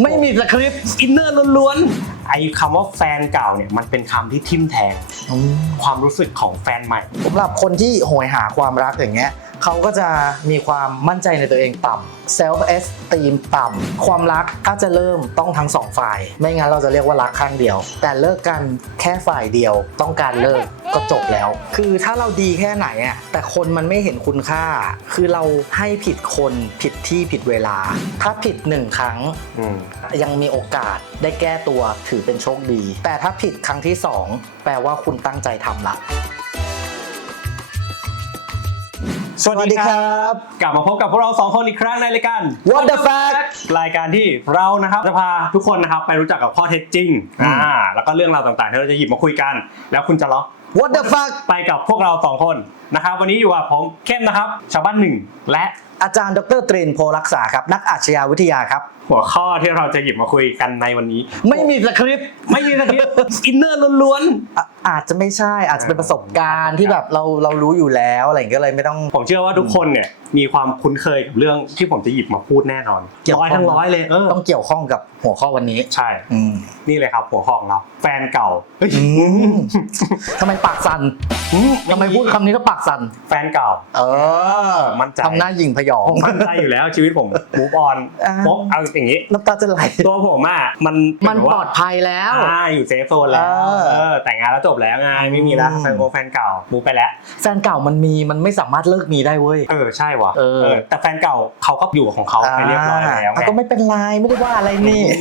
ไม่มีสคริปต์ อินเนอร์ล้วนไอ้คำว่าแฟนเก่าเนี่ยมันเป็นคำที่ทิ่มแทงความรู้สึกของแฟนใหม่สำหรับคนที่โหยหาความรักอย่างเงี้ยเขาก็จะมีความมั่นใจในตัวเองต่ำ self esteem ต่ำ ความรักถ้าจะเริ่มต้องทั้งสองฝ่าย ไม่งั้นเราจะเรียกว่ารักข้างเดียว แต่เลิกกันแค่ฝ่ายเดียว ต้องการเลิกก็จบแล้ว คือถ้าเราดีแค่ไหนอะแต่คนมันไม่เห็นคุณค่า คือเราให้ผิดคนผิดที่ผิดเวลา ถ้าผิดหนึ่งครั้งอืมยังมีโอกาสได้แก้ตัวถือเป็นโชคดี แต่ถ้าผิดครั้งที่สองแปลว่าคุณตั้งใจทำละสวัสดีครับ กลับมาพบกับพวกเราสองคนอีกครั้งในรายการ What the fact รายการที่เรานะครับจะพาทุกคนนะครับไปรู้จักกับข้อเท็จจริงอืมอ่าแล้วก็เรื่องราวต่างๆที่เราจะหยิบมาคุยกัน แล้วคุณจะล็อก What the fuck ไปกับพวกเราสองคนนะครับวันนี้อยู่กับผมเข้มนะครับ ชาวบ้านหนึ่งและ อาจารย์ดรตรินโพรักษาครับนักอาชญาวิทยาครับ หัวข้อที่เราจะหยิบมาคุยกันในวันนี้ ไม่มีสคริปต์ไม่มีสักทีอินเนอร์ล้วนอะอาจจะไม่ใช่อาจจะเป็นประสบการณ์ที่แบบเราเรารู้อยู่แล้วอะไรอย่างเงี้ยก็เลยไม่ต้องๆผมเชื่อว่าทุกคนเนี่ยมีความคุ้นเคยกับเรื่องที่ผมจะหยิบมาพูดแน่นอนเกี่ยวร้อยทั้งข้องร้อยเลยเออต้องเกี่ยวข้องกับหัวข้อวันนี้ ใช่ อืมนี่เลยครับหัวข้อของเรา แฟนเก่าเฮ้ยอืมทำไมปากสั่นอืทำไมพูดคำนี้ก็ปากสั่น แฟนเก่า เออมั่นใจ ทำหน้าหยิ่งพยอง ผมมั่นใจอยู่แล้วชีวิตผม move on อ่า ปุ๊บเอาอย่างนี้ น้ำตาจะไหล ตัวผมอะมันมันปลอดภัยแล้ว อ่าอยู่เซฟโซนแล้วเออ เออแต่งงานแล้วจบแล้วไงไม่มีแล้วอืมแฟนโกแฟนเก่ามูไปแล้ว แฟนเก่ามันมีมันไม่สามารถเลิกมีได้เว้ย เออใช่ว่ะเออ แต่แฟนเก่าเขาก็อยู่ของเขาไปเรียบร้อยแล้วอ่าไง ก็ไม่เป็นไรไม่ได้ว่าอะไรนี่ไอ้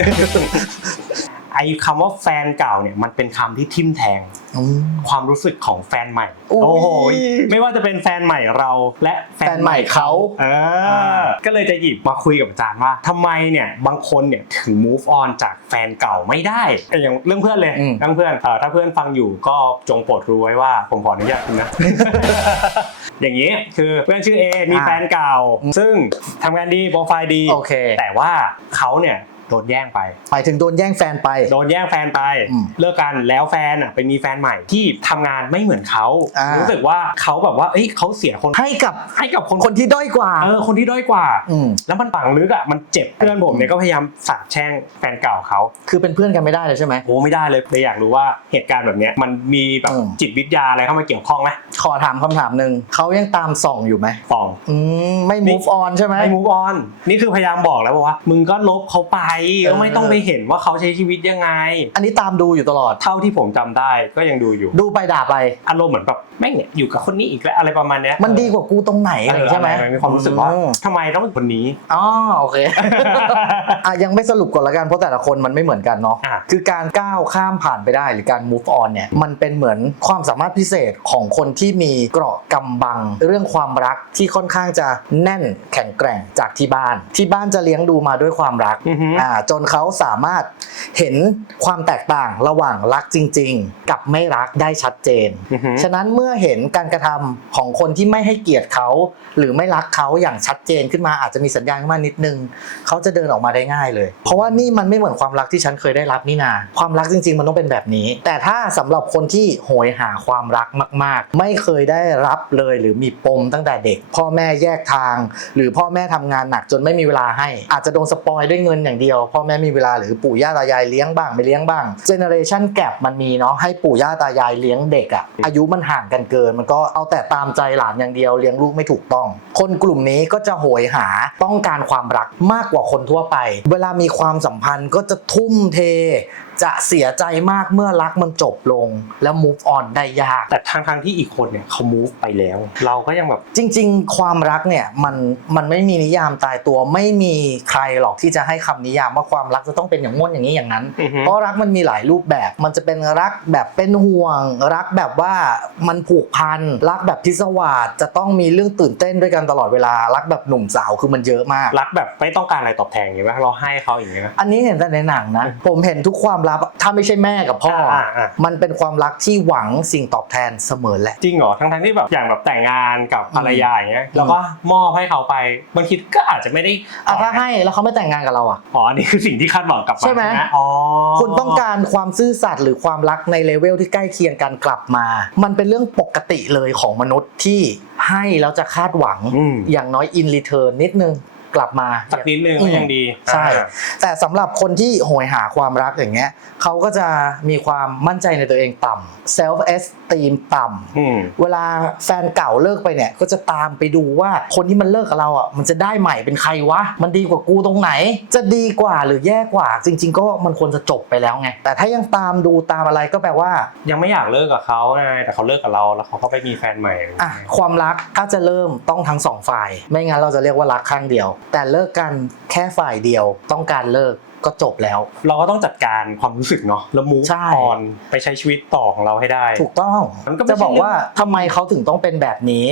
คำว่าแฟนเก่าเนี่ยมันเป็นคำที่ทิ่มแทงอืมความรู้สึกของแฟนใหม่อุ๊ยโอ้โหไม่ว่าจะเป็นแฟนใหม่เราและแฟแฟนใหม่เขาเออก็เลยจะหยิบมาคุยกับอาจารย์ว่าทำไมเนี่ยบางคนเนี่ยถึง move on จากแฟนเก่าไม่ได้เอออย่างเรื่องเพื่อนเลยอืมเรื่องเพื่อนเออถ้าเพื่อนฟังอยู่ก็จงโปรดรู้ไว้ว่าผมขออนุญาตคุณนะอย่างนี้คือเพื่อนชื่อ A มีแฟนเก่า ซึ่งทำงานดีโปรไฟล์ดีโอเคแต่ว่าเขาเนี่ย โดนแย่งไปหมายถึงโดนแย่งแฟนไป โดนแย่งแฟนไปอืมเลิกกันแล้วแฟนอะไปมีแฟนใหม่ที่ทำงานไม่เหมือนเขาอ่ารู้ รู้สึกว่าเขาแบบว่าเอ้ยเขาเสียคนให้กับให้กับคนคนที่ด้อยกว่าเออคนที่ด้อยกว่าอืมแล้วมันฝังลึกอะมันเจ็บเพื่อนผมเนี่ยก็พยายามสาบแช่งแฟนเก่าเขา คือเป็นเพื่อนกันไม่ได้เลยใช่ไหม โอ้ไม่ได้เลยเลยอยากรู้ว่าเหตุการณ์แบบเนี้ยมันมีแบบอืม จิตวิทยาอะไรเข้ามาเกี่ยวข้องไหมขอถามคำถามหนึ่งเขายังตามส่องอยู่ไหมฟอง อืมไม่ move on ใช่ไหม ไม่ move on นี่คือพยายามบอกแล้วบอกว่า มึงก็ลบเขาไปเออก็ไม่ต้องไปเห็นว่าเขาใช้ชีวิตยังไง อันนี้ตามดูอยู่ตลอด เท่าที่ผมจำได้ก็ยังดูอยู่ ดูไปด่าไป อารมณ์เหมือนแบบแม่งเนี่ยอยู่กับคนนี้อีกแล้วอะไรประมาณเนี้ยมันดีกว่ากูตรงไหนอะไรใช่ไหมเออมีความรู้สึกว่าอืมทำไมต้องเป็นคนนี้อ๋อโอเคอะยังไม่สรุปก่อนละกันเพราะแต่ละคนมันไม่เหมือนกันเนาะอะคือการก้าวข้ามผ่านไปได้หรือการ move on เนี่ยมันเป็นเหมือนความสามารถพิเศษของคนที่มีเกราะกำบัง เรื่องความรักที่ค่อนข้างจะแน่นแข็งแกร่งจากที่บ้าน ที่บ้านจะเลี้ยงดูมาด้วยความรักอือฮึอ่าจนเขาสามารถเห็นความแตกต่างระหว่างรักจริง ๆ กับไม่รักได้ชัดเจน อือฮึ ฉะนั้นเมื่อเห็นการกระทำของคนที่ไม่ให้เกียรติเขา หรือไม่รักเขาอย่างชัดเจนขึ้นมาอาจจะมีสัญญาณขึ้นมานิดนึง เขาจะเดินออกมาได้ง่ายเลย เพราะว่านี่มันไม่เหมือนความรักที่ฉันเคยได้รับนี่นา ความรักจริง ๆ มันต้องเป็นแบบนี้ แต่ถ้าสำหรับคนที่โหยหาความรักมาก ๆ ไม่เคยได้รับเลย หรือมีปมตั้งแต่เด็ก พ่อแม่แยกทาง หรือพ่อแม่ทำงานหนักจนไม่มีเวลาให้ อาจจะโดนสปอยด้วยเงินอย่างเดียวพ่อแม่มีเวลาหรือปู่ย่าตายายเลี้ยงบ้างไม่เลี้ยงบ้างเจเนอเรชันแกรมันมีเนาะให้ปู่ย่าตายายเลี้ยงเด็กอะอายุมันห่างกันเกิน มันก็เอาแต่ตามใจหลานอย่างเดียวเลี้ยงลูกไม่ถูกต้อง คนกลุ่มนี้ก็จะโหยหาต้องการความรักมากกว่าคนทั่วไป เวลามีความสัมพันธ์ก็จะทุ่มเท จะเสียใจมากเมื่อรักมันจบลงแล้ว move on ได้ยาก แต่ทางทางๆที่อีกคนเนี่ยเขา move ไปแล้ว เราก็ยังแบบจริง ๆ ความรักเนี่ยมันมันไม่มีนิยามตายตัวไม่มีใครหรอกที่จะให้คำนิยามว่าความรักจะต้องเป็นอย่างง้นอย่างนี้อย่างนั้นอือฮึเพราะรักมันมีหลายรูปแบบ มันจะเป็นรักแบบเป็นห่วง รักแบบว่ามันผูกพันรักแบบพิศวาสจะต้องมีเรื่องตื่นเต้นด้วยกันตลอดเวลารักแบบหนุ่มสาวคือมันเยอะมาก รักแบบไม่ต้องการอะไรตอบแทนอย่างเงี้ยไหมเราให้เขาอย่างเงี้ยไหมอันนี้เห็นแต่ในหนังนะ ผมเห็นทุกความรักถ้าไม่ใช่แม่กับพ่ออะอ่าอ่ามันเป็นความรักที่หวังสิ่งตอบแทนเสมอแหละจริงเหรอทั้งทงๆที่แบบอย่างแบบแต่งงานกับภรรยาอย่างเงี้ยอืมแล้วก็มอบให้เขาไปบางทีก็อาจจะไม่ได้อะถ้าให้แล้วเขาไม่แต่งงานกับเราอะอ๋ออันนี้คือสิ่งที่คาดหวังกลับมาใช่ไหมอ๋อคุณต้องการความซื่อสัตย์หรือความรักในเลเวลที่ใกล้เคียงกันกลับมา มันเป็นเรื่องปกติเลยของมนุษย์ที่ให้แล้วจะคาดหวังอืมอย่างน้อยอินรีเทิร์นนิดนึง กลับมา สักนิดนึงก็ยังดีใช่ อ่า แต่สำหรับคนที่โหยหาความรักอย่างเงี้ยเขาก็จะมีความมั่นใจในตัวเองต่ำ self esteem ต่ำอืม เวลาแฟนเก่าเลิกไปเนี่ย ก็จะตามไปดูว่าคนที่มันเลิกกับเราอะมันจะได้ใหม่เป็นใครวะ มันดีกว่ากูตรงไหน จะดีกว่าหรือแย่กว่า จริง ๆ ก็มันควรจะจบไปแล้วไง แต่ถ้ายังตามดูตามอะไรก็แปลว่า ยังไม่อยากเลิกกับเขาไงแต่เขาเลิกกับเราแล้วเขาก็ไปมีแฟนใหม่ อะความรักถ้าจะเริ่มต้องทั้งสองฝ่าย ไม่งั้นเราจะเรียกว่ารักข้างเดียวแต่เลิกกันแค่ฝ่ายเดียวต้องการเลิกก็จบแล้ว เราก็ต้องจัดการความรู้สึกเนาะแล้วมูฟใช่ออนไปใช้ชีวิตต่อของเราให้ได้ ถูกต้องมันก็ไม่จะบอกใช่เรื่องว่าทำไมเขาถึงต้องเป็นแบบนี้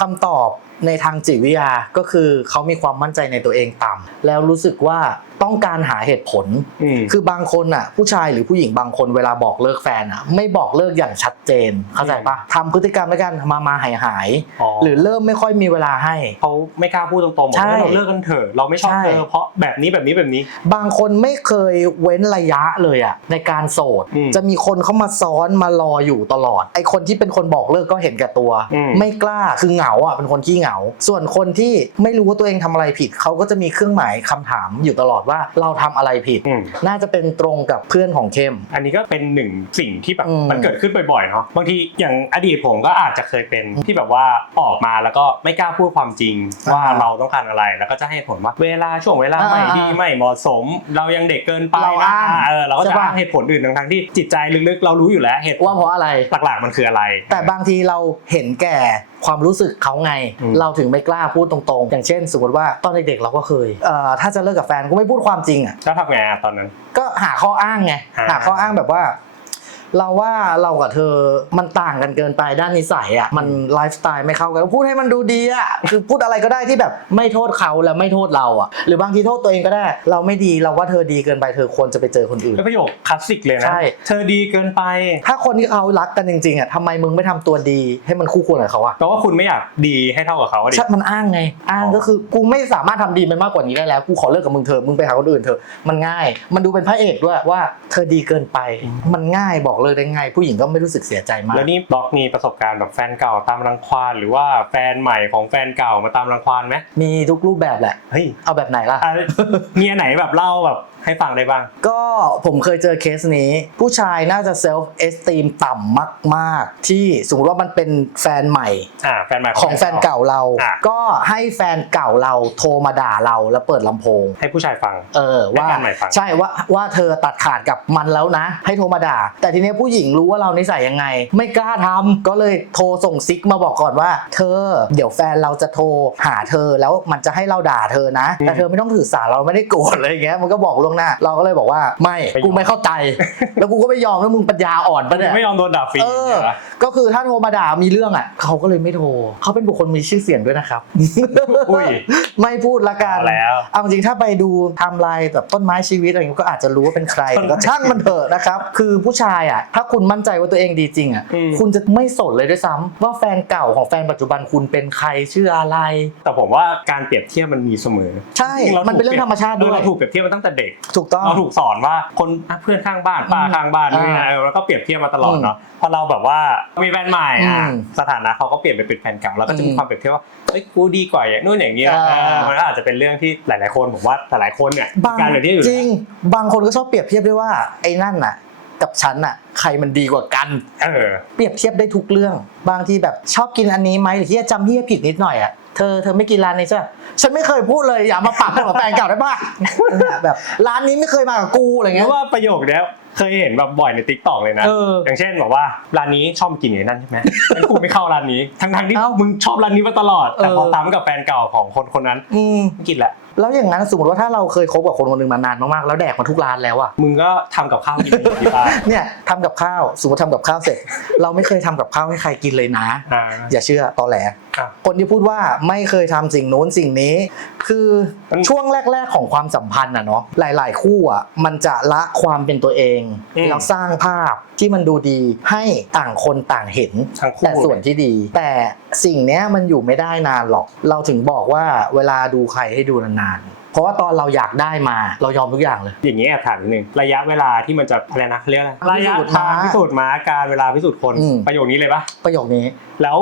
คำตอบ ในทางจิตวิทยาก็คือเขามีความมั่นใจในตัวเองต่ำแล้วรู้สึกว่าต้องการหาเหตุผลอืมคือบางคนอะ ผู้ชายหรือผู้หญิงบางคนเวลาบอกเลิกแฟนอะ ไม่บอกเลิกอย่างชัดเจน เข้าใจปะทำพฤติกรรมด้วยกันมามาหายหายๆอ๋อหรือเริ่มไม่ค่อยมีเวลาให้เขาไม่กล้าพูดตรงๆบอกใช่ว่าเราเลิกกันเถอะเราไม่ชอบใช่เธอเพราะแบบนี้แบบนี้แบบนี้ บางคนไม่เคยเว้นระยะเลยอะในการโสดอืมจะมีคนเข้ามาซ้อนมารออยู่ตลอดไอคนที่เป็นคนบอกเลิกก็เห็นแก่ตัวอืมไม่กล้าคือเหงาอะเป็นคนขี้เหงาส่วนคนที่ไม่รู้ว่าตัวเองทำอะไรผิด เขาก็จะมีเครื่องหมายคำถามอยู่ตลอดว่าเราทำอะไรผิดอืมน่าจะเป็นตรงกับเพื่อนของเข้ม อันนี้ก็เป็นหนึ่งสิ่งที่แบบอืมมันเกิดขึ้นบ่อยๆเนาะบางทีอย่างอดีตผมก็อาจจะเคยเป็นที่แบบว่าออกมาแล้วก็ไม่กล้าพูดความจริงว่าอ่าเราต้องการอะไรแล้วก็จะให้ผลว่าเวลาช่วงเวลาอ่าไม่ดีอ่าไม่เหมาะสม เรายังเด็กเกินไปเรานะอ้างเออเราก็ใช่จะปะอ้างเหตุผลอื่นทั้งๆที่จิตใจลึกๆ เรารู้อยู่แล้วเหตุผลว่าเพราะอะไรหลักๆมันคืออะไร แต่บางทีเราเห็นแก่ ความรู้สึกเขาไงอืมเราถึงไม่กล้าพูดตรงๆ อย่างเช่น สมมติว่าตอนเด็กๆเราก็เคยเอ่อถ้าจะเลิกกับแฟนก็ไม่พูดความจริงอะแล้วทำไงอะตอนนั้น ก็หาข้ออ้างไงอ่าหาข้ออ้างแบบว่า เราว่าเรากับเธอมันต่างกันเกินไปด้านนิสัยอะมันไลฟ์สไตล์ไม่เข้ากันพูดให้มันดูดีอะคือพูดอะไรก็ได้ที่แบบไม่โทษเขาแล้วไม่โทษเราอะ หรือบางทีโทษตัวเองก็ได้ เราไม่ดีเราว่าเธอดีเกินไปเธอควรจะไปเจอคนอื่นเป็นประโยคคลาสสิกเลยนะใช่เธอดีเกินไป ถ้าคนที่เขารักกันจริงๆอะทำไมมึงไม่ทำตัวดีให้มันคู่ควรกับเขาอะแปลว่าคุณไม่อยากดีให้เท่ากับเขาอะดิใช่มันอ้างไงอ้างอ๋อก็คือกูไม่สามารถทำดีมันมากกว่านี้ได้แล้วกูขอเลิกกับมึงเถอะมึงไปหาคนอื่นเถอะมันง่าย มันดูเป็นพระเอกด้วยว่าเธอดีเกินไปมันง่ายบอกเลิกได้ง่าย ผู้หญิงก็ไม่รู้สึกเสียใจมากแล้วนี่บล็อกมีประสบการณ์แบบแฟนเก่าตามรังควานหรือว่าแฟนใหม่ของแฟนเก่ามาตามรังควานไหมมีทุกรูปแบบแหละเฮ้ยเอาแบบไหนล่ะอะมีอันไหนแบบเล่าแบบให้ฟังได้บ้าง ก็ผมเคยเจอเคสนี้ ผู้ชายน่าจะเซลฟ์เอสตีมต่ำมาก ๆ ที่สมมติว่ามันเป็นแฟนใหม่อ่าแฟนใหม่ของแฟนเก่าเราอะก็ให้แฟนเก่าเราโทรมาด่าเราแล้วเปิดลำโพง ให้ผู้ชายฟัง เออว่าให้แฟนใหม่ฟังใช่ว่าว่าเธอตัดขาดกับมันแล้วนะ ให้โทรมาด่า แต่ทีเนี้ยผู้หญิงรู้ว่าเรานิสัยยังไง ไม่กล้าทำก็เลยโทรส่งซิกมาบอกก่อนว่า เธอ เดี๋ยวแฟนเราจะโทรหาเธอแล้วมันจะให้เราด่าเธอนะ แต่เธอไม่ต้องถือสาเราไม่ได้โกรธอะไรอย่างเงี้ยมันก็บอกล่วงหน้า เราก็เลยบอกว่าไม่กูไม่เข้าใจ แล้วกูก็ไม่ยอมแล้วมึงปัญญาอ่อนปะเนี่ยไม่ยอมโดนด่าฟรีเออเหรอก็คือถ้าโทรมาด่ามีเรื่องอะเขาก็เลยไม่โทรเขาเป็นบุคคลมีชื่อเสียงด้วยนะครับอุ้ยไม่พูดละกันเอาแล้วเอาจริงๆถ้าไปดูไทำลายแบบต้นไม้ชีวิตอะไรอย่างงี้ก็อาจจะรู้ว่าเป็นใครต้นไม้ก็ช่างมันเถอะนะครับ คือผู้ชายอะถ้าคุณมั่นใจว่าตัวเองดีจริงอะ อืม คุณจะไม่สนเลยด้วยซ้ำว่าแฟนเก่าของแฟนปัจจุบันคุณเป็นใครชื่ออะไร แต่ผมว่าการเปรียบเทียบมันมีเสมอใช่จงๆามันเป็นเรื่องธรรมชาติด้วยเเราถูกเปรียบเทียบมาตั้งแต่เด็ก ถูกต้อง เราถูกสอนว่าคนอะเพื่อนข้างบ้านป้าอืมข้างบ้านนี่อ่านะเออแล้วก็เปรียบเทียบมาตลอดเนาะพอเราแบบว่ามีแฟนใหม่อะอืมสถานะเขาก็เปลี่ยนไปเป็นแฟนเก่าเราก็จะมีอืมความเปรียบเทียบว่าเอ้ยกูดีกว่าอย่างนู่นอย่างนี้นะอ่า เออมันก็อาจจะเป็นเรื่องที่หลาย ๆ คนผมว่าหลายๆคนเนี่ยบางการเปรียบเทียบอยู่จริง บางคนก็ชอบเปรียบเทียบด้วยว่าไอ้นั่นน่ะ กับฉันน่ะใครมันดีกว่ากัน เออ เปรียบเทียบได้ทุกเรื่อง บางทีแบบชอบกินอันนี้ไหมหรือที่จำที่ผิดนิดหน่อยอะเธอเธอไม่กินร้านนี้ใช่ปะฉันไม่เคยพูดเลยอย่ามาปากกับแฟนเก่าได้ปะแบบร้านนี้ไม่เคยมากับกูอะไรเพเงี้ยราะว่าประโยคเนี้ยเคยเห็นแบบบ่อยในติ๊กต็อกเลยนะเอออย่างเช่นบอกว่าร้านนี้ชอบกินอย่างนั้นใช่ไหมงั้นกูไม่เข้าร้านนี้ ทั้งๆที่เอ้ามึงชอบร้านนี้มาตลอด แต่เออพอซ้ำกับแฟนเก่าของคนคนนั้นอืม ไม่กินละ แล้วอย่างนั้นสมมติว่าถ้าเราเคยคบกับคนคนหนึ่งมานานมากๆแล้วแดกมาทุกร้านแล้วอะมึงก็ทำกับข้าวกินเองที่บ้านเนี่ยทำกับข้าวสมมติทำกับข้าวเสร็จ เราไม่เคยทำกับข้าวให้ใครกินเลยนะ อ่าอย่าเชื่อตอแหลอะ คนที่พูดว่าไม่เคยทำสิ่งนู้นสิ่งนี้ คือมันช่วงแรก ๆของความสัมพันธ์อะเนาะหลาย ๆ คู่อะมันจะละความเป็นตัวเองอืมแล้วสร้างภาพที่มันดูดีให้ต่างคนต่างเห็นทั้งคู่แต่ส่วนที่ดี แต่สิ่งเนี้ยมันอยู่ไม่ได้นานหรอก เราถึงบอกว่าเวลาดูใครให้ดูนานๆเพราะว่าตอนเราอยากได้มาเรายอมทุกอย่างเลย อย่างนี้แอบถามนิดนึงระยะเวลาที่มันจะอะไรนะเขาเรียกอะไรพิระยะสูจน์ทางม้าพิสูจน์ม้าการเวลาพิสูจน์คนอืมประโยคนี้เลยปะประโยคนี้แล้ว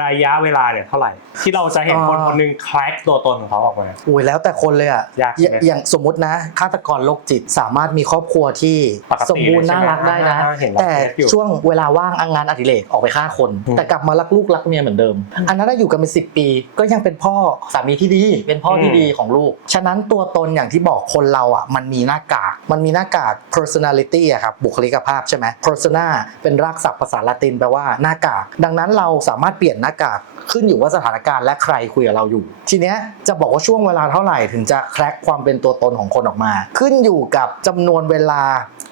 ระยะเวลาเนี่ยเท่าไหร่ ที่เราจะเห็นคนคนหนึงแคร็กตัวตนของเขาออกมา อุ้ยแล้วแต่คนเลยอะยากใช่ไหมอย่างสมมตินะฆาตกรโรคจิตสามารถมีครอบครัวที่ปกติสมบูรณ์เลยใช่น่าไหมรักได้นะ อ่าเห็นหลายแต่เคสอยู่ ช่วงเวลาว่างอังงานอดิเรกออกไปฆ่าคนอืมแต่กลับมารักลูกรักเมียเหมือนเดิม อันนั้นถ้าอยู่กันเป็นสิปี ก็ยังเป็นพ่อสามีที่ดี เป็นพ่อที่ดีของลูก ฉะนั้นตัวตนอย่างที่บอกคนเราอะมันมีหน้ากาก มันมีหน้ากาก personality อะครับบุคลิกภาพใช่ไหม persona เป็นรากศัพท์ภาษาละตินแปลว่าหน้ากาก ดังนั้นเราสามารถเปลี่ยนหน้ากากขึ้นอยู่ว่าสถานการณ์และใครคุยกับเราอยู่ ทีเนี้ยจะบอกว่าช่วงเวลาเท่าไหร่ถึงจะแคร็กความเป็นตัวตนของคนออกมา ขึ้นอยู่กับจำนวนเวลา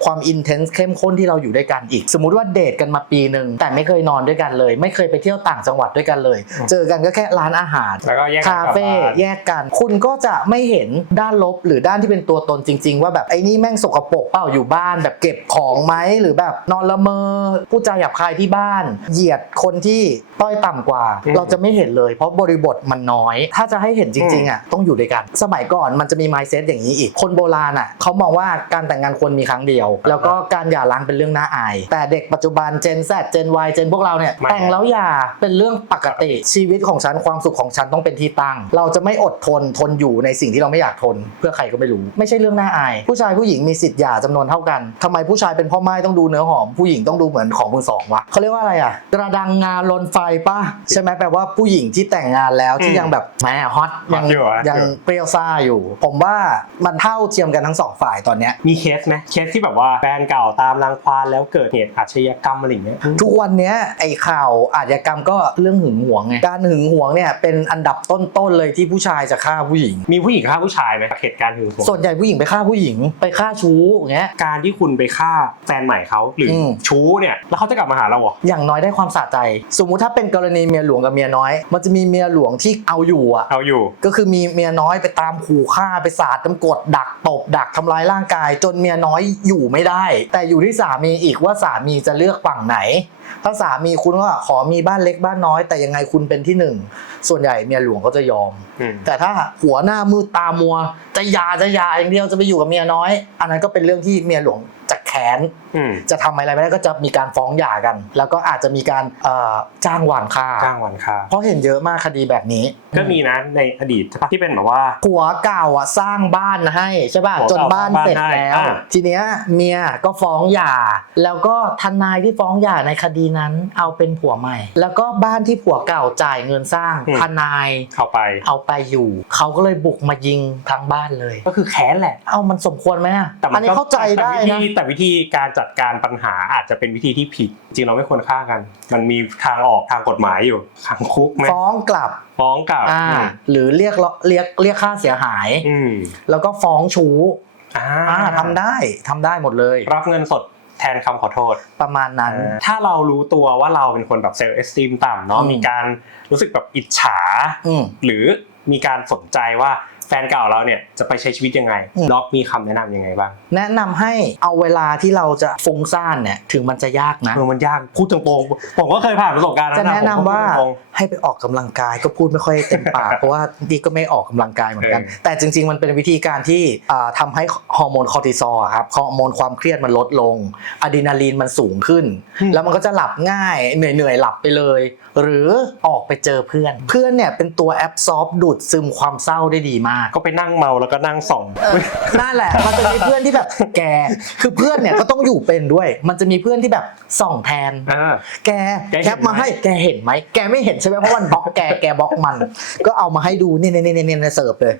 ความอินเทนส์เข้มข้นที่เราอยู่ด้วยกันอีก สมมุติว่าเดทกันมาปีหนึ่งแต่ไม่เคยนอนด้วยกันเลย ไม่เคยไปเที่ยวต่างจังหวัดด้วยกันเลยอืมเจอกันก็แค่ร้านอาหารแล้วก็แยกกันคากลับเฟ่บ้านแยกกัน คุณก็จะไม่เห็นด้านลบหรือด้านที่เป็นตัวตนจริง ๆ ว่าแบบไอ้นี่แม่งสกปรกเปล่าอยู่บ้าน แบบเก็บของไหมหรือแบบนอนละเมอพูดจาหยาบคายที่บ้าน เหยียดคนที่ต้อยต่ำกว่าอืมเราจะไม่เห็นเลย เพราะบริบทมันน้อย ถ้าจะให้เห็นจริงๆอะต้องอยู่ด้วยกัน สมัยก่อนมันจะมี mindset อย่างนี้อีก คนโบราณอะเขามองว่าการแต่งงานควรมีครั้งเดียว แล้วก็การหย่าร้างเป็นเรื่องน่าอาย แต่เด็กปัจจุบัน Gen Z Gen Y Gen พวกเราเนี่ยไม่แต่งแล้วหย่าเป็นเรื่องปกติชีวิตของฉันความสุขของฉันต้องเป็นที่ตั้ง เราจะไม่อดทนทนอยู่ในสิ่งที่เราไม่อยากทน เพื่อใครก็ไม่รู้ ไม่ใช่เรื่องน่าอาย ผู้ชายผู้หญิงมีสิทธิ์หย่าจำนวนเท่ากันทำไมผู้ชายเป็นพ่อไม้ต้องดูเนื้อหอมผู้หญิงต้องดูเหมือนของมือสองวะเขาเรียกว่าอะไรอะกระดังงาลนไฟป่ะใช่ไหมแปลว่าผู้หญิงที่แต่งงานแล้วที่อืมยังแบบแหมฮอตยังฮอตอยู่อะยังเปรี้ยวซ่าอยู่ ผมว่ามันเท่าเทียมกันทั้งสองฝ่ายตอนเนี้ยมีเคสไหมเคสที่แบบว่าแฟนเก่าตามรังควานแล้วเกิดเหตุอาชญากรรมอะไรอย่างเงี้ยทุกวันเนี้ยไอ้ข่าวอาชญากรรมก็เรื่องหึงหวงไงการหึงหวงเนี่ยเป็นอันดับต้นๆเลยที่ผู้ชายจะฆ่าผู้หญิง มีผู้หญิงฆ่าผู้ชายไหมเหตุการณ์หึงหวงส่วนใหญ่ผู้หญิงไปฆ่าผู้หญิงไปฆ่าชู้อย่างเงี้ยการที่คุณไปฆ่าแฟนใหม่เขาหรืออมชู้เนี่ยแล้วเขาจะกลับมาหาเราเหรออย่างน้อยได้ความสะใจ สมมุติถ้าเป็นกรณีเมียหลวงกับเมียน้อย มันจะมีเมียหลวงที่เอาอยู่อะเอาอยู่ ก็คือมีเมียน้อยไปตามขู่ฆ่าไปสาดน้ำกรดดักตบดักทำร้ายร่างกาย จนเมียน้อยอยู่ไม่ได้ แต่อยู่ที่สามีอีกว่าสามีจะเลือกฝั่งไหน ถ้าสามีคุณว่าขอมีบ้านเล็กบ้านน้อย แต่ยังไงคุณเป็นที่หนึ่งส่วนใหญ่เมียหลวงก็จะยอม อืม แต่ถ้าหัวหน้ามืดตามัว จะหยาจะหยาอย่างเดียวจะไปอยู่กับเมียน้อย อันนั้นก็เป็นเรื่องที่เมียหลวงจะ แค้นอืมจะทำอะไรไม่ได้ก็จะมีการฟ้องหย่ากัน แล้วก็อาจจะมีการเอ่อจ้างหวานฆ่าจ้างวันฆ่าเพราะเห็นเยอะมากคดีแบบนี้ ก็มีนะในอดีตใช่ปะที่เป็นแบบว่าผัวเก่าอะสร้างบ้านให้ใช่ป่ะผัวจนเก่าบ้านสร้างบ้านเสร็จให้แล้วอ่าทีเนี้ยเมียก็ฟ้องหย่า แล้วก็ทนายที่ฟ้องหย่าในคดีนั้น เอาเป็นผัวใหม่ แล้วก็บ้านที่ผัวเก่าจ่ายเงินสร้างทนายเข้าไปเอาไปอยู่เขาก็เลยบุกมายิงทั้งบ้านเลย ก็คือแค้นแหละ เอามันสมควรไหมอะแต่มัอันนี้เข้าใจได้แต่วิธีนะแต่วิธีการจัดการปัญหาอาจจะเป็นวิธีที่ผิด จริงเราไม่ควรฆ่ากัน มันมีทางออกทางกฎหมายอยู่ขังคุกไหมฟ้องกลับฟ้องกลับอ่าอืมหรือเรียกร้องเรียกเรียกค่าเสียหาย อืมแล้วก็ฟ้องชู้อ่าอ่าทำได้ทำได้หมดเลย รับเงินสดแทนคำขอโทษ ประมาณนั้น ถ้าเรารู้ตัวว่าเราเป็นคนแบบเซลล์เอสติมต่ำเนาะอืม มีการรู้สึกแบบอิจฉา อืม หรือมีการสนใจว่า แฟนเก่าเราเนี่ยจะไปใช้ชีวิตยังไงอืม ล็อกมีคำแนะนำยังไงบ้างแนะนำให้เอาเวลาที่เราจะฟุ้งซ่านเนี่ยถึงมันจะยากนะ เออมันยากพูดตรงๆผมก็เคยผ่านประสบการณ์จะนะแนะนำผมก็ว่าพูดตรง ให้ไปออกกำลังกายก็พูดไม่ค่อยเต็มปาก เพราะว่าดีก็ไม่ออกกำลังกายเหมือนกัน เออ แต่จริง ๆ มันเป็นวิธีการที่อ่าทำาให้ฮอร์โมนคอร์ติซอลอะครับฮอร์โมนความเครียดมันลดลงอะดรีนาลีนมันสูงขึ้น แล้วมันก็จะหลับง่ายเหนื่อยๆหลับไปเลย หรือออกไปเจอเพื่อน เพื่อนเนี่ยเป็นตัวแอบซอบดูดซึมความเศร้าได้ดีมากๆก็ไปนั่งเมาแล้วก็นั่งส่อง นั่นแหละ มันจะมีเพื่อนที่แบบแก คือเพื่อนเนี่ยก็ต้องอยู่เป็นด้วย มันจะมีเพื่อนที่แบบส่องแทนอ่าแกแกเห็นแคปมาให้แกเห็นไหม แกไม่เห็นใช่ไหมเพราะมันบล็อกแก แกบล็อกมัน ก็เอามาให้ดูเนี่ยเนี่ยเนี่ยเนี่ยเสิร์ฟเลย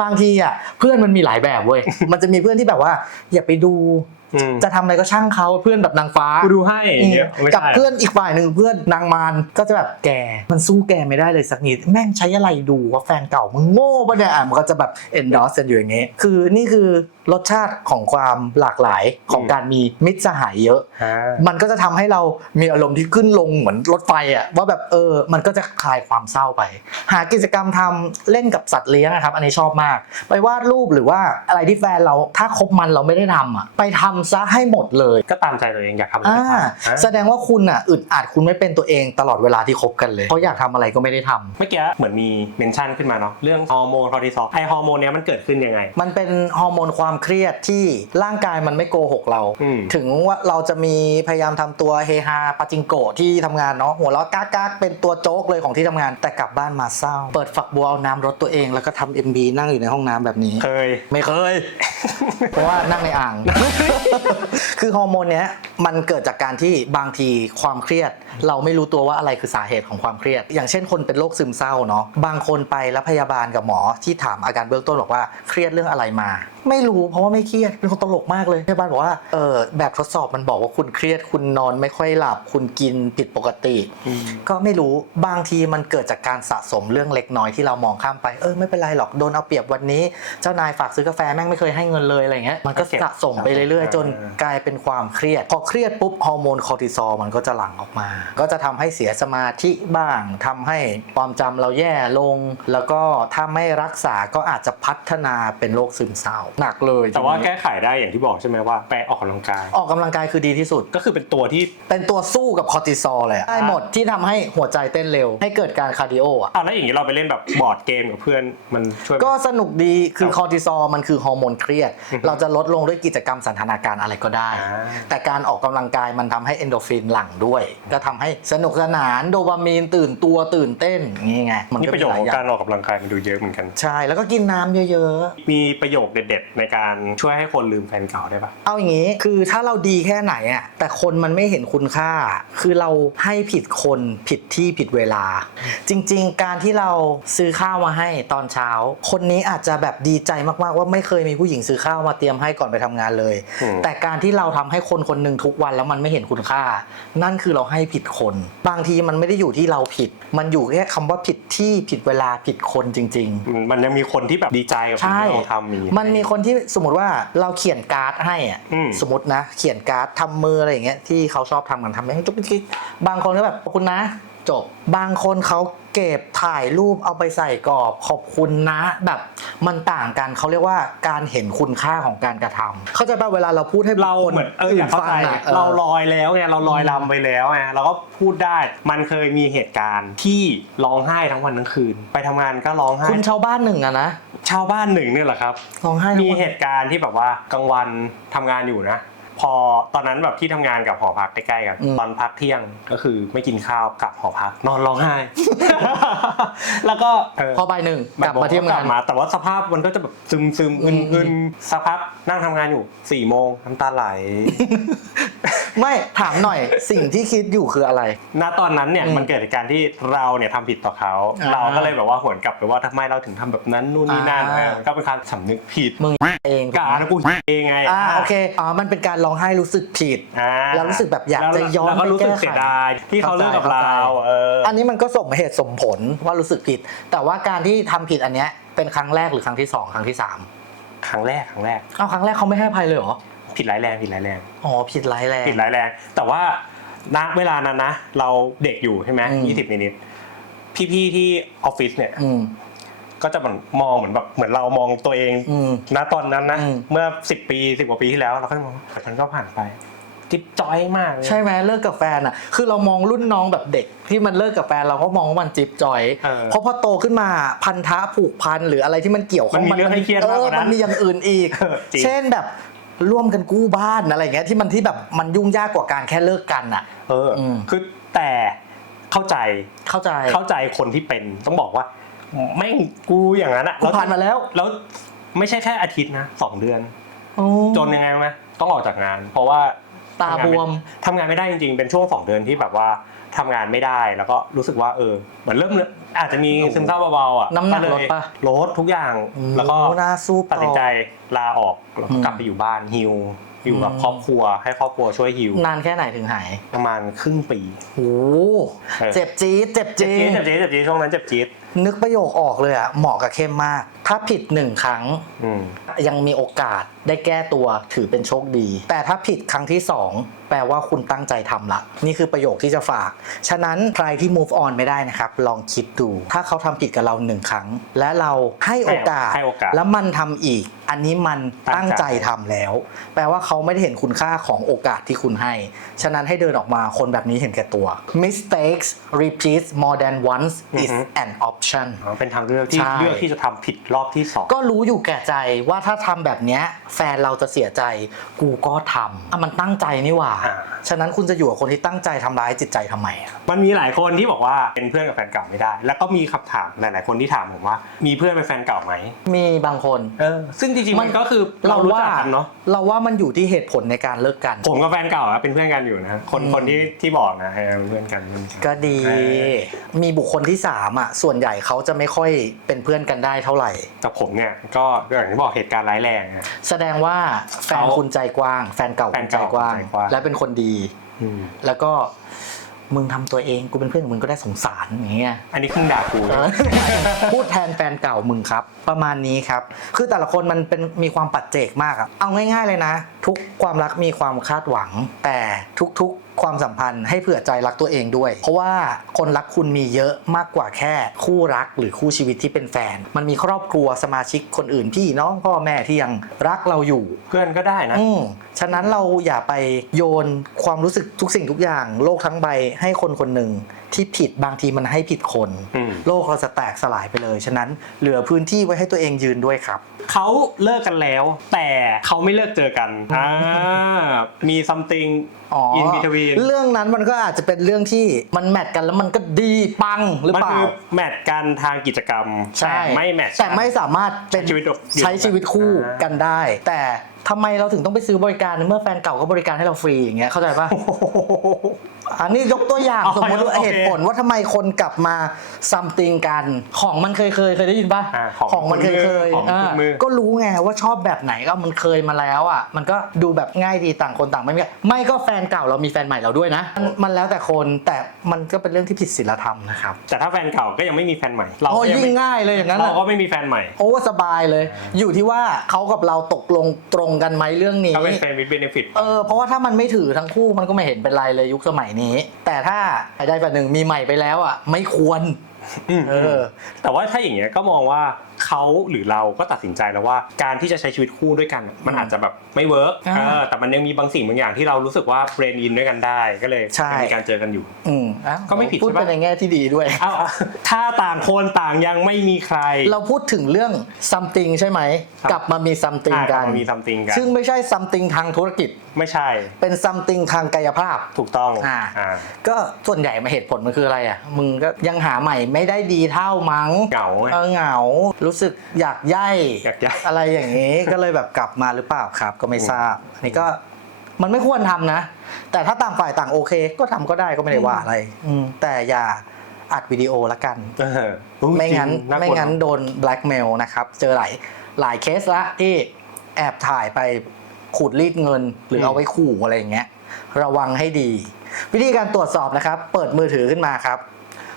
บางทีอะเพื่อนมันมีหลายแบบเว้ย มันจะมีเพื่อนที่แบบว่า อย่าไปดูอืม จะทำอะไรก็ช่างเขาเพื่อนแบบนางฟ้ากูดูให้อย่างเงี้ยไม่กับใช่เพื่อนอีกฝ่ายหนึ่งเพื่อนนางมารก็จะแบบแกมันสู้แกไม่ได้เลยสักนิดแม่งใช้อะไรดูว่าแฟนเก่ามึงโง่ปะเนี่ยอะมันก็จะแบบ endorse กันอยู่อย่างเงี้ยคือนี่คือรสชาติของความหลากหลายของการมีมิตรสหายเยอะอ่ามันก็จะทำให้เรามีอารมณ์ที่ขึ้นลงเหมือนรถไฟอะว่าแบบเออ มันก็จะคลายความเศร้าไป หากิจกรรมทำเล่นกับสัตว์เลี้ยงนะครับ อันนี้ชอบมาก ไปวาดรูปหรือว่าอะไรที่แฟนเราถ้าคบมันเราไม่ได้ทำอะไปทำซะให้หมดเลยก็ตามใจตัวเองอยากทำอะไรอ่าก็ทำอะแสดงว่าคุณอะอึดอัดคุณไม่เป็นตัวเองตลอดเวลาที่คบกันเลย เพราะอยากทำอะไรก็ไม่ได้ทำ เมื่อกี้เหมือนมีเมนชั่นขึ้นมาเนาะเรื่องฮอร์โมนคอร์ติซอลไอฮอร์โมนเนี้ยมันเกิดขึ้นยังไง มันเป็นฮอร์โมนความเครียดที่ร่างกายมันไม่โกหกเรา อืม ถึงว่าเราจะมีพยายามทำตัวเฮฮาปาจิงโกะที่ทำงานเนาะหัวเราะก้ากๆเป็นตัวโจ๊กเลยของที่ทำงาน แต่กลับบ้านมาเศร้า เปิดฝักบัวเอาน้ำรดตัวเองแล้วก็ทำ MB นั่งอยู่ในห้องน้ำแบบนี้ เคย ไม่เคย เพราะว่านั่งในอ่างคือฮอร์โมนเนี้ยมันเกิดจากการที่บางทีความเครียด เราไม่รู้ตัวว่าอะไรคือสาเหตุของความเครียด อย่างเช่นคนเป็นโรคซึมเศร้าเนาะบางคนไปแล้วพยาบาลกับหมอที่ถามอาการเบื้องต้นบอกว่าเครียดเรื่องอะไรมา ไม่รู้เพราะว่าไม่เครียดเป็นคนตลกมากเลยพยาบาลบอกว่าเออแบบทดสอบมันบอกว่าคุณเครียด คุณนอนไม่ค่อยหลับ คุณกินผิดปกติ ก็ไม่รู้บางทีมันเกิดจากการสะสมเรื่องเล็กน้อยที่เรามองข้ามไปเออไม่เป็นไรหรอกโดนเอาเปรียบวันนี้ เจ้านายฝากซื้อกาแฟแม่งไม่เคยให้เงินเลยอะไรเงี้ยมันก็สะสมไปเรื่อยๆ จนกลายเป็นความเครียด พอเครียดปุ๊บฮอร์โมนคอร์ติซอลมันก็จะหลั่งออกมา ก็จะทำให้เสียสมาธิบ้างทำให้ความจำเราแย่ลง แล้วก็ถ้าไม่รักษาก็อาจจะพัฒนาเป็นโรคซึมเศร้าหนักเลยแต่ว่าแก้ไขได้อย่างที่บอกใช่ไหมว่าไปออกกำลังกาย ออกกำลังกายคือดีที่สุด ก็คือเป็นตัวที่เป็นตัวสู้กับคอร์ติซอลเลยอะได้หมดที่ทำให้หัวใจเต้นเร็ว ให้เกิดการคาร์ดิโออะอะแล้วอย่างนี้เราไปเล่นแบบบอร์ดเกมกับเพื่อนมันช่วยไหม ก็สนุกดีคือครับคอร์ติซอลมันคือฮอร์โมนเครียดอือฮึเราจะลดลงด้วยกิจกรรมสันทนาการอะไรก็ได้ อ่า แต่การออกกำลังกายมันทำให้เอนโดรฟินหลั่งด้วย ก็ทำให้สนุกสนานโดปามีนตื่นตัวตื่นเต้นนี่ไง มันนี่ก็ประมีโยชหน์ลาขยองอย่าการงออกกำลังกายมันดูเยอะเหมือนกัน ใช่แล้วก็กินน้ำเยอะมีประโยคเด็ดๆในการช่วยให้คนลืมแฟนเก่าได้ปะๆเอาอย่างนี้คือถ้าเราดีแค่ไหนอะแต่คนมันไม่เห็นคุณค่า คือเราให้ผิดคนผิดที่ผิดเวลา จริง ๆ การที่เราซื้อข้าวมาให้ตอนเช้า คนนี้อาจจะแบบดีใจมากๆว่าไม่เคยมีผู้หญิงซื้อข้าวมาเตรียมให้ก่อนไปทำงานเลยอืมแต่การที่เราทำให้คนคนหนึ่งทุกวันแล้วมันไม่เห็นคุณค่า นั่นคือเราให้ผิดคน บางทีมันไม่ได้อยู่ที่เราผิด มันอยู่แค่คำว่าผิดที่ผิดเวลาผิดคนจริง ๆ มันยังมีคนที่แบบดีใจกับสิ่งใช่ที่เราทำมีมันมีคนที่สมมติว่าเราเขียนการ์ดให้อะอืม สมมตินะ เขียนการ์ดทำมืออะไรอย่างเงี้ยที่เขาชอบทำกันทำให้จุ๊บจิ๊กบางคนก็แบบขอบคุณนะ จบบางคนเขาเก็บถ่ายรูปเอาไปใส่กรอบขอบคุณนะ แบบมันต่างกันเขาเรียกว่าการเห็นคุณค่าของการกระทำเข้าใจป่ะเวลาเราพูดให้เราคนเหมือนเอออยากเข้าใจะออเราลอยแล้วไงเราลอยอืมลำไปแล้วไงเราก็พูดได้มันเคยมีเหตุการณ์ที่ร้องไห้ทั้งวันทั้งคืน ไปทำงานก็ร้องไห้คุณชาวบ้านหนึ่งอะนะ ชาวบ้านหนึ่งเนี่ยแหละครับ ร้องไห้ทั้งมีวัน เหตุการณ์ที่แบบว่ากลางวันทำงานอยู่นะ พอตอนนั้นแบบที่ทำงานกับหอพักใกล้ๆกันอืมตอนพักเที่ยงก็คือไม่กินข้าวกลับหอพักนอนร้องไห้ แล้วก็เออพอใบหนึ่งกลับมาเที่ยมกงาลันบมา แต่ว่าสภาพมันก็จะแบบซึมซึมๆอือึนมอึนสักพักนั่งทำงานอยู่4ี่โมงน้ำตาไหล ไม่ถามหน่อยสิ่งที่คิดอยู่คืออะไร ณตอนนั้นเนี่ยอืมมันเกิดเหตุการณ์ที่เราเนี่ยทำผิดต่อเขาอ่าเราก็เลยแบบว่าหวนกลับไปว่าทำไมเราถึงทำแบบนั้นนู่นนี่นั่นอ่าเออมันก็เป็นการสำนึกผิดมึงเองกากูเองไงอ่าโอเคอ๋อมันเป็นการร้องไห้รู้สึกผิด อ่าเรารู้สึกแบบอยากจะย้อนแล้วก็รู้สึกไปแก้ไข เสียดายที่เขาเลิกกับเข้าใจเราเอออ อันนี้มันก็สมเหตุสมผลว่ารู้สึกผิด แต่ว่าการที่ทำผิดอันเนี้ยเป็นครั้งแรกหรือครั้งที่สองครั้งที่สามครั้งแรกครั้งแรก เอาครั้งแรกเขาไม่ให้อภัยเลยเหรอ ผิดร้ายแรงผิดร้ายแรง อ๋อผิดร้ายแรง ผิดร้ายแรง แต่ว่าณเวลานั้นนะ เราเด็กอยู่ใช่ไหมอืม ยี่สิบนิดๆพี่ๆที่ออฟฟิศเนี่ย อืม ก็จะเหมือนมองเหมือนแบบเหมือนเรามองตัวเองอืม ณตอนนั้นนะอืม เมื่อสิบปีสิบกว่าปีที่แล้วเราก็มองแต่มันก็ผ่านไป จิ๊บจ้อยมากเลย ใช่ไหมเลิกกับแฟนอะ คือเรามองรุ่นน้องแบบเด็กที่มันเลิกกับแฟนเราก็มองว่ามันจิ๊บจอย เออเพราะพอโตขึ้นมาพันธะผูกพันหรืออะไรที่มันเกี่ยวข้องมันมีเรื่องให้เครียดเอมากอกว่านั้นมันมีอย่างอื่นอีก เออจริง เช่นแบบร่วมกันกู้บ้านอะไรอย่างเงี้ยที่มันที่แบบมันยุ่งยากกว่าการแค่เลิกกันอะ เอออม คือแต่เข้าใจเข้าใจ เข้าใจคนที่เป็นต้องบอกว่า แม่งกูอย่างนั้นอะกูผ่านมาแล้ว แล้วไม่ใช่แค่อาทิตย์นะสองเดือนโอ้จนยังไงรู้ไหมต้องออกจากงาน เพราะว่าตาบวมทำงานไม่ได้จริงๆ เป็นช่วงสองเดือนที่แบบว่าทำงานไม่ได้แล้วก็รู้สึกว่าเออเหมือนเริ่มอาจจะมีซึมเศร้าเบาๆอะน้ำหนักก็เยลดปะลดทุกอย่างแล้วก็โอ้น่าสู้ตัดสินใจลาออกแล้วก็อืมกลับไปอยู่บ้านฮิวอยู่กับอืมครอบครัวให้ครอบครัวช่วยฮิวนานแค่ไหนถึงหายประมาณครึ่งปีโอ้เออเจ็บจี๊ดเจ็บเจ็บจี๊จี๊ดดเจ็บจี๊ดเจ็บจี๊ดช่วงนั้นเจ็บจี๊ด นึกประโยคออกเลยอะเหมาะกับเข้มมาก ถ้าผิดหนึ่งครั้งอืมยังมีโอกาสได้แก้ตัวถือเป็นโชคดี แต่ถ้าผิดครั้งที่สองแปลว่าคุณตั้งใจทำละ นี่คือประโยคที่จะฝาก ฉะนั้นใครที่ move on ไม่ได้นะครับ ลองคิดดู ถ้าเขาทำผิดกับเราหนึ่งครั้ง และเราให้โอกาส ให้โอกาส แล้วมันทำอีก อันนี้มันตั้งใจทำแล้ว แปลว่าเขาไม่ได้เห็นคุณค่าของโอกาสที่คุณให้ ฉะนั้นให้เดินออกมาคนแบบนี้เห็นแก่ตัว mistakes repeat more than once อือ is ฮึ an option อ๋อเป็นทางเลือกที่ใช่เลือกที่จะทำผิดรอบที่สองก็รู้อยู่แก่ใจว่าถ้าทำแบบเนี้ยแฟนเราจะเสียใจกูก็ทำอะมันตั้งใจนี่หว่า อ่า ฉะนั้นคุณจะอยู่กับคนที่ตั้งใจทำร้ายจิตใจทำไมอะมันมีหลายคนที่บอกว่าเป็นเพื่อนกับแฟนเก่าไม่ได้ แล้วก็มีคำถามหลาย ๆ คนที่ถามผมว่า มีเพื่อนเป็นแฟนเก่าไหมมีบางคน เออซึ่งจริงๆมัมันนก็คือเรารู้จักกันเนาะเราว่ามันอยู่ที่เหตุผลในการเลิกกัน ผมกับแฟนเก่าอะเป็นเพื่อนกันอยู่นะคนอืม คนที่ที่บอกนะเออเป็นเพื่อนกันเป็นเพื่อนกันก็ดี เออ มีบุคคลที่สามอะส่วนใหญ่เขาจะไม่ค่อยเป็นเพื่อนกันได้เท่าไหร่ แต่ผมเนี่ยก็อย่างที่บอกเหตุการณ์ร้ายแรงอะ แสดงว่าแฟนเขาคุณใจกว้าง แฟนเก่าแฟคุนณใจเก่ากว้างใจกว้าง และเป็นคนดีอืมแล้วก็มึงทำตัวเองกูเป็นเพื่อนกับมึงก็ได้สงสารอย่างเงี้ย อันนี้ครึ่งด่ากูเออพูดแทนแฟนเก่ามึงครับ ประมาณนี้ครับ คือแต่ละคนมันเป็นมีความปัจเจกมากอะเอาง่าย ๆเลยนะ ทุกความรักมีความคาดหวัง แต่ทุกๆ ความสัมพันธ์ให้เผื่อใจรักตัวเองด้วย เพราะว่าคนรักคุณมีเยอะมากกว่าแค่คู่รักหรือคู่ชีวิตที่เป็นแฟน มันมีครอบครัวสมาชิกคนอื่นพี่น้องพ่อแม่ที่ยังรักเราอยู่เพื่อนก็ได้นะ อืมฉะนั้นเราอย่าไปโยนความรู้สึกทุกสิ่งทุกอย่าง โลกทั้งใบให้คนคนหนึ่ง ที่ผิดบางทีมันให้ผิดคนอืมโลกเราจะแตกสลายไปเลย ฉะนั้นเหลือพื้นที่ไว้ให้ตัวเองยืนด้วยครับ เขาเลิกกันแล้ว แต่เขาไม่เลิกเจอกันอ่ามี something อ๋อ in between เรื่องนั้นมันก็อาจจะเป็นเรื่องที่มันแมทกันแล้วมันก็ดีปังหรือมันเปล่าคือแมทกันทางกิจกรรมใช่แต่ไม่แมทแต่ไม่สามารถเป็นใช้ชีวิตอยู่ใช้ชีวิตคู่อ่ากันได้ แต่ทำไมเราถึงต้องไปซื้อบริการเมื่อแฟนเก่าก็บริการให้เราฟรีอย่างเงี้ยเข้าใจปะโอ้โหอันนี้ยกตัวอย่าง อ๋อสมมติว่าโอเคเหตุผลว่าทำไมคนกลับมาซัมติงกัน ของมันเคยเคยเคยได้ยินปะอ่าของมันเคยเคยของอ่าทุกมือ ก็รู้ไงว่าชอบแบบไหนก็มันเคยมาแล้วอะมันก็ดูแบบง่ายดีต่างคนต่างไม่มีไม่ก็แฟนเก่าเรามีแฟนใหม่เราด้วยนะมันมันแล้วแต่คนแต่มันก็เป็นเรื่องที่ผิดศีลธรรมนะครับแต่ถ้าแฟนเก่าก็ยังไม่มีแฟนใหม่ เราโอ้ก็ยังยิ่งไม่ง่ายเลยอย่างนั้นเราอะ ก็ไม่มีแฟนใหม่ โอ้สบายเลย อยู่ที่ว่าเขากับเราตกลงตรงกันไหมเรื่องนี้ก็เป็นแฟนวิดเบนฟิต เออเพราะว่าถ้ามันไม่ถือทั้งคู่มันก็ไม่เห็นเป็นไรเลยยุคสมัยนี้แต่ถ้าไอ้ได้แบบหนึ่งมีใหม่ไปแล้วอะไม่ควร เออ แต่ว่าถ้าอย่างเงี้ยก็มองว่าเขาหรือเราก็ตัดสินใจแล้วว่า การที่จะใช้ชีวิตคู่ด้วยกันมันอาจจะแบบไม่เวิร์กอ่าเออแต่มันยังมีบางสิ่งบางอย่างที่เรารู้สึกว่าเบรนอินด้วยกันได้ก็เลยใช่ มีการเจอกันอยู่ อืมอ้าวก็ไม่ผิดพูดใช่ปะ ไปในแง่ที่ดีด้วย เอาเอาถ้าต่างคนต่างยังไม่มีใคร เราพูดถึงเรื่อง something ใช่ไหม ครับ กลับมามี something อะกัน เรามีซัมติงกันซึ่งไม่ใช่ something ทางธุรกิจ ไม่ใช่เป็น something ทางกายภาพ ถูกต้องอ่าอ่าก็ส่วนใหญ่มาเหตุผลมันคืออะไรอะ มึงก็ยังหาใหม่ไม่ได้ดีเท่ามั้งเหงาไง เออเหงา รู้สึกอยากย่ายอยากย้ายอะไรอย่างนี้ ก็เลยแบบกลับมาหรือเปล่าครับ ก็ไม่ทราบอันนี่ก็มันไม่ควรทำนะ แต่ถ้าต่างฝ่ายต่างโอเค ก็ทำก็ได้ก็ไม่ได้ว่าอะไร อืมแต่อย่าอัดวิดีโอละกัน เอออุ๊ยไม่งั้นจริากลัวไม่งั้นโดนแบล็กเมลนะครับ เจอหลายหลายเคสละที่แอบถ่ายไปขูดรีดเงิน หรือเอาไว้ขู่อะไรอย่างเงี้ย ระวังให้ดี วิธีการตรวจสอบนะครับ เปิดมือถือขึ้นมาครับ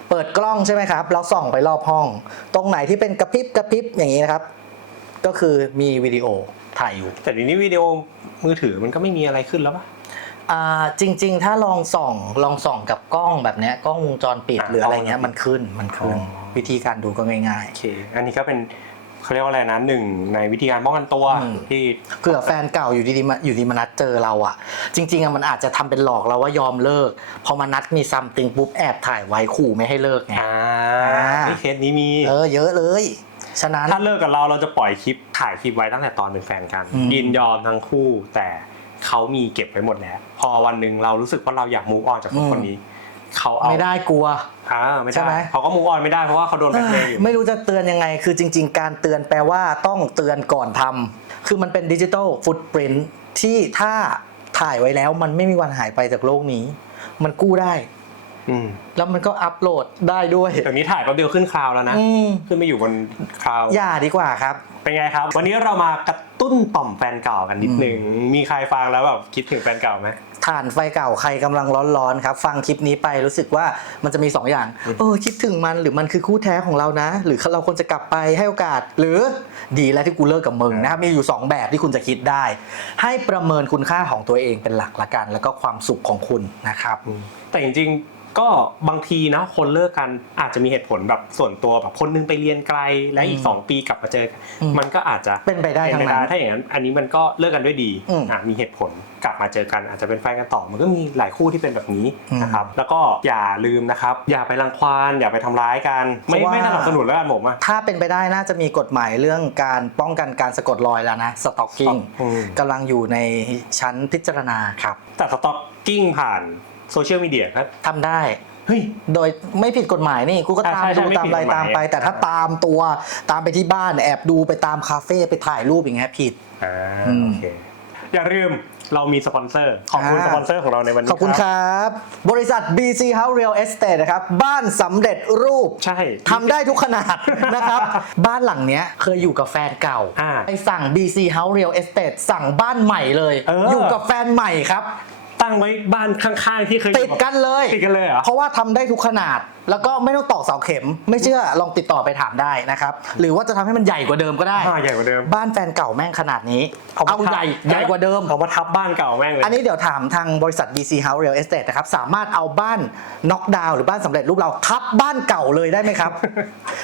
เปิดกล้องใช่ไหมครับแล้วส่องไปรอบห้อง ตรงไหนที่เป็นกระพริบกระพริบอย่างนี้นะครับ ก็คือมีวิดีโอถ่ายอยู่แต่เดี๋ยวนี้วิดีโอมือถือมันก็ไม่มีอะไรขึ้นแล้วป่ะอ่าจริง ๆ ถ้าลองส่องลองส่องกับกล้องแบบเนี้ยกล้องวงจรปิดอ่าหรืออะไรเงี้ยกล้องวงจรปิด มันขึ้นมันขึ้นอ๋อวิธีการดูก็ง่าย โอเค อันนี้ก็เป็น เขาเรียกว่าอะไรนะหนึ่งในวิธีการป้องกันตัวอืม ที่ๆเผื่อแฟนเก่าอยู่ดีๆมาอยู่ดีมานัดเจอเราอะจริง ๆอะมันอาจจะทำเป็นหลอกเราว่ายอมเลิก พอมานัดมีซัมติงปุ๊บแอบถ่ายไว้ขู่ไม่ให้เลิกไง อ่าอ่า นี่เคสนี้มี เออเยอะเลย ฉะนั้น ถ้าเลิกกับเราเราจะปล่อยคลิปถ่ายคลิปไว้ตั้งแต่ตอนเป็นแฟนกันอืม ยินยอมทั้งคู่แต่เขามีเก็บไว้หมดแล้ว พอวันหนึ่งเรารู้สึกว่าเราอยากมูฟออนจากคนคนนี้ เขาเอาไม่ได้กลัวอ่าไม่ใช่ไหมได้เขาก็มูฟออนไม่ได้เพราะว่าเขาโดนแบล็คเมย์อยู่ไม่รู้จะเตือนยังไง คือจริง ๆ การเตือนแปลว่าต้องเตือนก่อนทำคือมันเป็นดิจิทัลฟุตปรินท์ที่ถ้าถ่ายไว้แล้วมันไม่มีวันหายไปจากโลกนี้ มันกู้ได้อืมแล้วมันก็อัปโหลดได้ด้วยเดี๋ยวนี้ถ่ายแป๊บเดียวขึ้นคลาวด์แล้วนะอืมขึ้นไปอยู่บนคลาวด์อย่าดีกว่าครับ เป็นไงครับ วันนี้เรามากระตุ้นต่อมแฟนเก่ากันนิดนึง มีใครฟังแล้วแบบคิดถึงแฟนเก่าไหมฐานไฟเก่าใครกำลังร้อนๆครับ ฟังคลิปนี้ไปรู้สึกว่ามันจะมี 2 อย่างเออคิดถึงมันหรือมันคือคู่แท้ของเรานะ หรือเราควรจะกลับไปให้โอกาส หรือดีแล้วที่กูเลิกกับมึงนะครับมีอยู่ 2 แบบที่คุณจะคิดได้ ให้ประเมินคุณค่าของตัวเองเป็นหลักละกัน แล้วก็ความสุขของคุณนะครับแต่จริงๆ ก็บางทีนะคนเลิกกันอาจจะมีเหตุผลแบบส่วนตัวแบบคนนึงไปเรียนไกลและอีกอืม2ปีกลับมาเจอกันอืมมันก็อาจจะเป็นไปได้เป็ทั้นงไปนั้ได้นถ้าอย่างนั้น อันนี้มันก็เลิกกันด้วยดีอืมอะมีเหตุผลกลับมาเจอกันอาจจะเป็นแฟนกันต่อ มันก็มีหลายคู่ที่เป็นแบบนี้อืมนะครับแล้วก็อย่าลืมนะครับ อย่าไปรังควานอย่าไปทำร้ายกัน ไม่เพราะว่าไม่สนับสนุนแล้วกันผมอะถ้าเป็นไปได้น่าจะมีกฎหมายเรื่องการป้องกันการสะกดรอยแล้วนะสต็อกกิ้งอืมกำลังอยู่ในชั้นพิจารณาครับแต่สต็อกกิ้งผ่าน โซเชียลมีเดียครับทำได้ เฮ้ย โดยไม่ผิดกฎหมายนี่กูก็อ่าตามใช่ใช่ดูไม่ตามผิดอะไรกฎหมาย ตามไป แต่ถ้าตามตัวตามไปที่บ้านแอบดูไปตามคาเฟ่ไปถ่ายรูปอย่างเงี้ยผิด อ่าอืม โอเคอย่าลืมเรามีสปอนเซอร์ขอบคุณอ่าสปอนเซอร์ของเราในวันนี้ขอบคุณครับ บริษัท BC House Real Estate นะครับ บ้านสำเร็จรูปใช่ ทำได้ทุกขนาด นะครับ บ้านหลังเนี้ยเคยอยู่กับแฟนเก่า อ่าไปสั่ง BC House Real Estate สั่งบ้านใหม่เลยเอออ ยู่กับแฟนใหม่ครับ ตั้งไว้บ้านข้างๆที่เคยอยู่ติดกันเลยติดกันเลยเหรอเพราะว่าทำได้ทุกขนาด แล้วก็ไม่ต้องตอกเสาเข็ม ไม่เชื่อลองติดต่อไปถามได้นะครับ หรือว่าจะทำให้มันใหญ่กว่าเดิมก็ได้ อ่าใหญ่กว่าเดิม บ้านแฟนเก่าแม่งขนาดนี้เอามาเอาใหญ่ทับใหญ่กว่าเดิม เอามาทับบ้านเก่าแม่งเลยอันนี้เดี๋ยวถามทางบริษัท BC House Real Estate นะครับ สามารถเอาบ้านน็อกดาวน์หรือบ้านสำเร็จรูปเราทับบ้านเก่าเลยได้ไหมครับ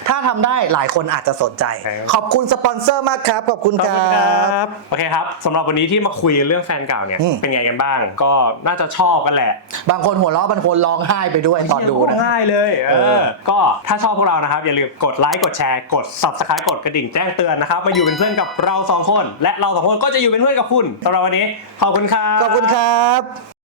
ถ้าทำได้หลายคนอาจจะสนใจครับขอบคุณสปอนเซอร์มากครับ ขอบคุณขอบครคุณคับบโอเคครับสำหรับวันนี้ที่มาคุยเรื่องแฟนเก่าเนี่ยอืม เป็นไงกันบ้าง ก็น่าจะชอบกันแหละบางคนหัวเราะบางคนร้องไห้ไปด้วยตอนดูนะ ง่ายเลยเอเอออ ก็ถ้าชอบพวกเรานะครับ อย่าลืมกดไลค์กดแชร์กด subscribe กดกระดิ่งแจ้งเตือนนะครับ มาอยู่เป็นเพื่อนกับเราสองคน และเราสองคนก็จะอยู่เป็นเพื่อนกับคุณสำหรับวันนี้ขอบคุณครับ ขอบคุณครับ